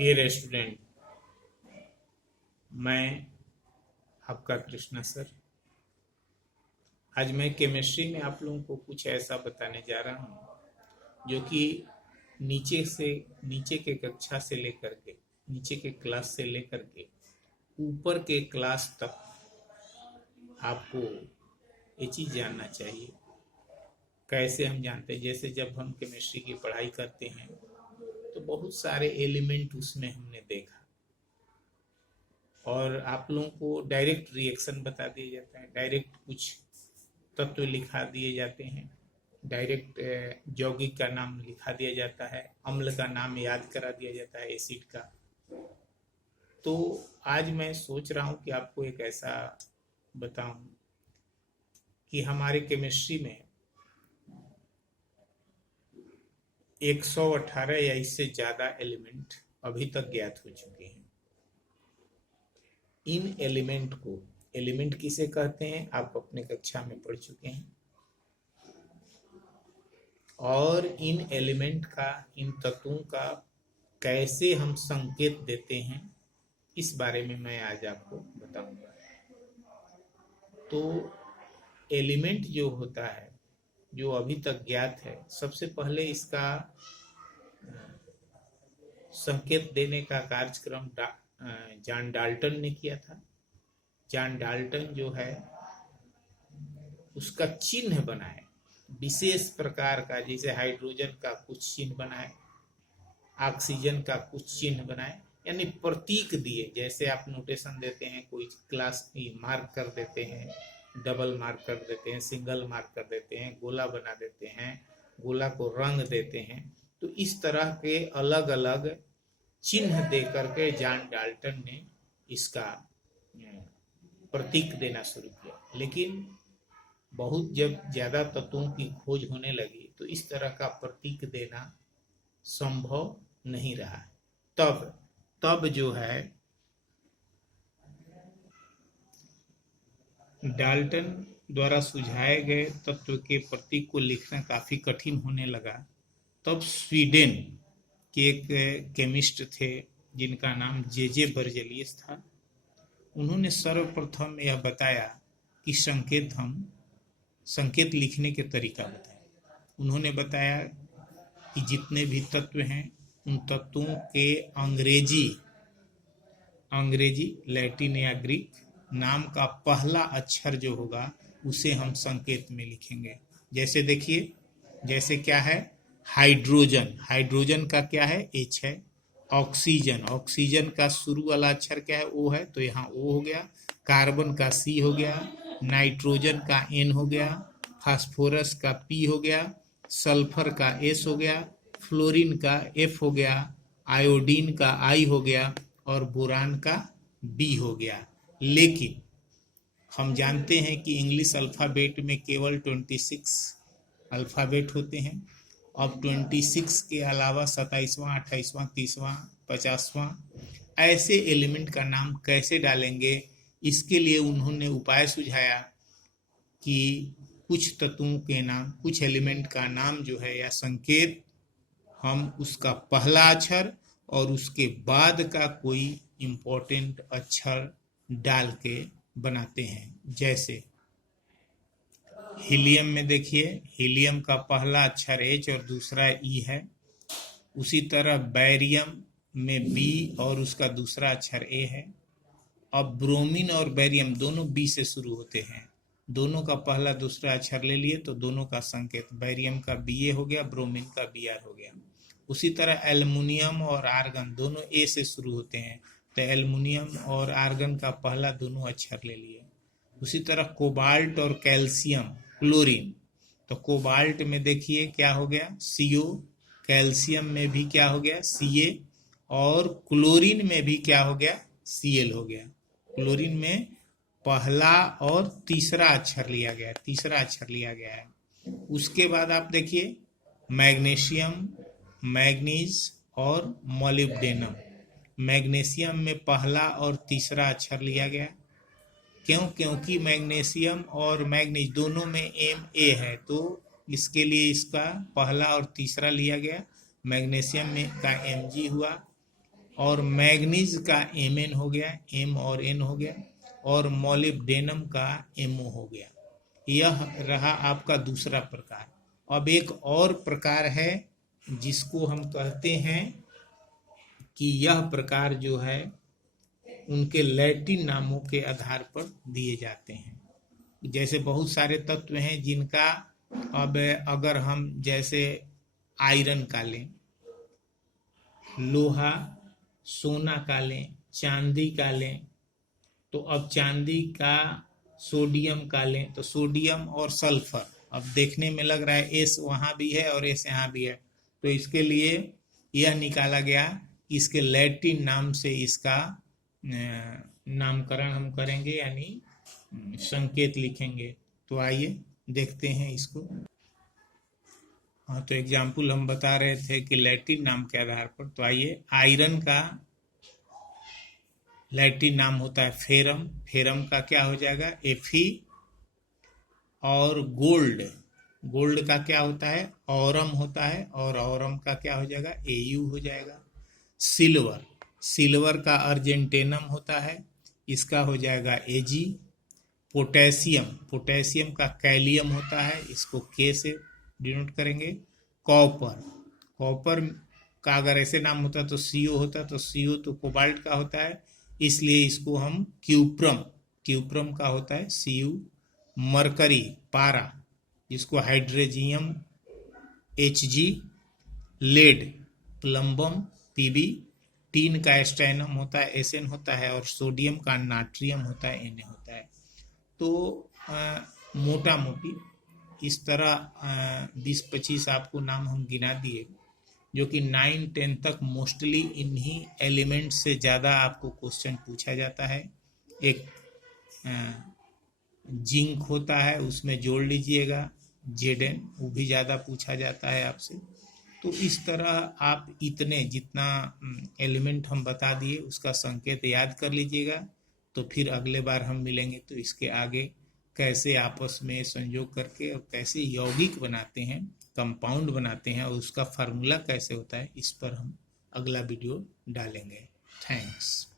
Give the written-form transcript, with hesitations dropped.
Dear student, मैं आपका Krishna sir. आज मैं केमिस्ट्री में आप लोगों को कुछ ऐसा बताने जा रहा हूँ जो कि नीचे के कक्षा से लेकर के नीचे के क्लास से लेकर के ऊपर के क्लास तक आपको ये चीज़ जानना चाहिए। कैसे हम जानते हैं? जैसे जब हम केमिस्ट्री की पढ़ाई करते हैं तो बहुत सारे एलिमेंट उसमें हमने देखा और आप लोगों को डायरेक्ट रिएक्शन बता दिया जाता है, डायरेक्ट कुछ तत्व लिखा दिए जाते हैं, डायरेक्ट यौगिक का नाम लिखा दिया जाता है, अम्ल का नाम याद करा दिया जाता है, एसिड का। तो आज मैं सोच रहा हूँ कि आपको एक ऐसा बताऊं कि हमारे केमिस्ट्री में 118 या इससे ज़्यादा एलिमेंट अभी तक ज्ञात हो चुके हैं। इन एलिमेंट किसे कहते हैं आप अपने कक्षा में पढ़ चुके हैं, और इन इन तत्वों का कैसे हम संकेत देते हैं, इस बारे में मैं आज आपको बताऊंगा। तो एलिमेंट जो होता है, जो अभी तक ज्ञात है, सबसे पहले इसका संकेत देने का कार्यक्रम जॉन डाल्टन ने किया था। जॉन डाल्टन जो है उसका चिन्ह बनाए, विशेष प्रकार का, जैसे हाइड्रोजन का कुछ चिन्ह बनाए, ऑक्सीजन का कुछ चिन्ह बनाए, यानी प्रतीक दिए। जैसे आप नोटेशन देते हैं, कोई क्लास मार्क कर देते हैं, डबल मार्क कर देते हैं, सिंगल मार्क कर देते हैं, गोला बना देते हैं, गोला को रंग देते हैं। तो इस तरह के अलग अलग चिन्ह दे करके जॉन डाल्टन ने इसका प्रतीक देना शुरू किया। लेकिन बहुत जब ज्यादा तत्वों की खोज होने लगी तो इस तरह का प्रतीक देना संभव नहीं रहा। तब जो है डाल्टन द्वारा सुझाए गए तत्व के प्रतीक को लिखना काफी कठिन होने लगा। तब स्वीडन के एक केमिस्ट थे जिनका नाम जे बर्जेलियस था। उन्होंने सर्वप्रथम यह बताया कि संकेत लिखने के तरीका बताया। उन्होंने बताया कि जितने भी तत्व हैं उन तत्वों के अंग्रेजी लैटिन या ग्रीक नाम का पहला अक्षर जो होगा उसे हम संकेत में लिखेंगे। जैसे देखिए, जैसे क्या है, हाइड्रोजन का क्या है, एच है। ऑक्सीजन का शुरू वाला अक्षर क्या है, ओ है, तो यहाँ ओ हो गया। कार्बन का सी हो गया, नाइट्रोजन का एन हो गया, फास्फोरस का पी हो गया, सल्फर का एस हो गया, फ्लोरीन का एफ हो गया, आयोडीन का आई हो गया और बोरान का बी हो गया। लेकिन हम जानते हैं कि इंग्लिश अल्फाबेट में केवल 26 अल्फाबेट होते हैं। अब 26 के अलावा 27वां, 28वां, 30वां, 50वां ऐसे एलिमेंट का नाम कैसे डालेंगे? इसके लिए उन्होंने उपाय सुझाया कि कुछ तत्वों के नाम, कुछ एलिमेंट का नाम जो है या संकेत, हम उसका पहला अक्षर और उसके बाद का कोई इम्पोर्टेंट अक्षर डाल के बनाते हैं। जैसे हीलियम में देखिए, हीलियम का पहला अक्षर एच और दूसरा ई है। उसी तरह बैरियम में बी और उसका दूसरा अक्षर ए है। अब ब्रोमीन और बैरियम दोनों बी से शुरू होते हैं, दोनों का पहला दूसरा अक्षर ले लिए तो दोनों का संकेत, बैरियम का बी ए हो गया, ब्रोमीन का बी आर हो गया। उसी तरह एल्युमिनियम और आर्गन दोनों ए से शुरू होते हैं, तो एल्युमिनियम और आर्गन का पहला दोनों अक्षर ले लिए। उसी तरह कोबाल्ट और कैल्शियम, क्लोरीन, तो कोबाल्ट में देखिए क्या हो गया, सीओ, कैल्शियम में भी क्या हो गया, सीए, और क्लोरीन में भी क्या हो गया, सीएल हो गया। क्लोरीन में पहला और तीसरा अक्षर लिया गया है। उसके बाद आप देखिए मैग्नीशियम, मैग्नीज और मोलिब्डेनम, मैग्नीशियम में पहला और तीसरा अक्षर लिया गया। क्योंकि मैग्नीशियम और मैग्नीज दोनों में एम ए है, तो इसके लिए इसका पहला और तीसरा लिया गया। मैग्नीशियम में का एम जी हुआ, और मैग्नीज का Mn हो गया, M और N हो गया, और मोलिब्डेनम का MO हो गया। यह रहा आपका दूसरा प्रकार। अब एक और प्रकार है जिसको हम कहते हैं कि यह प्रकार जो है उनके लैटिन नामों के आधार पर दिए जाते हैं। जैसे बहुत सारे तत्व हैं जिनका, अब अगर हम जैसे आयरन का लें, लोहा सोना का लें, चांदी का लें, तो अब चांदी का सोडियम का लें तो सोडियम और सल्फर, अब देखने में लग रहा है एस वहाँ भी है और एस यहाँ भी है, तो इसके लिए यह निकाला गया, इसके लैटिन नाम से इसका नामकरण हम करेंगे, यानी संकेत लिखेंगे। तो आइए देखते हैं इसको। हाँ, तो एग्जाम्पल हम बता रहे थे कि लैटिन नाम के आधार पर, तो आइए, आयरन का लैटिन नाम होता है फेरम, फेरम का क्या हो जाएगा Fe, और गोल्ड का क्या होता है औरम होता है, और औरम का क्या हो जाएगा Au हो जाएगा। सिल्वर का अर्जेंटेनम होता है, इसका हो जाएगा Ag। पोटेशियम का कैलियम होता है, इसको K से डिनोट करेंगे। कॉपर का अगर ऐसे नाम होता तो CO होता, तो CO तो कोबाल्ट का होता है, इसलिए इसको हम क्यूप्रम का होता है Cu। मरकरी पारा, जिसको hydrargyrum Hg। Lead plumbum Pb। Tin का स्टैनम होता है Sn होता है, और सोडियम का नाट्रियम होता है Na होता है। तो मोटा मोटी इस तरह 20-25 आपको नाम हम गिना दिए, जो कि 9-10 तक मोस्टली इन्हीं एलिमेंट से ज़्यादा आपको क्वेश्चन पूछा जाता है। एक जिंक होता है, उसमें जोड़ लीजिएगा Zn, वो भी ज़्यादा पूछा जाता है आपसे। तो इस तरह आप इतने जितना एलिमेंट हम बता दिए उसका संकेत याद कर लीजिएगा, तो फिर अगले बार हम मिलेंगे तो इसके आगे कैसे आपस में संयोग करके और कैसे यौगिक बनाते हैं, कंपाउंड बनाते हैं, और उसका फार्मूला कैसे होता है, इस पर हम अगला वीडियो डालेंगे। थैंक्स।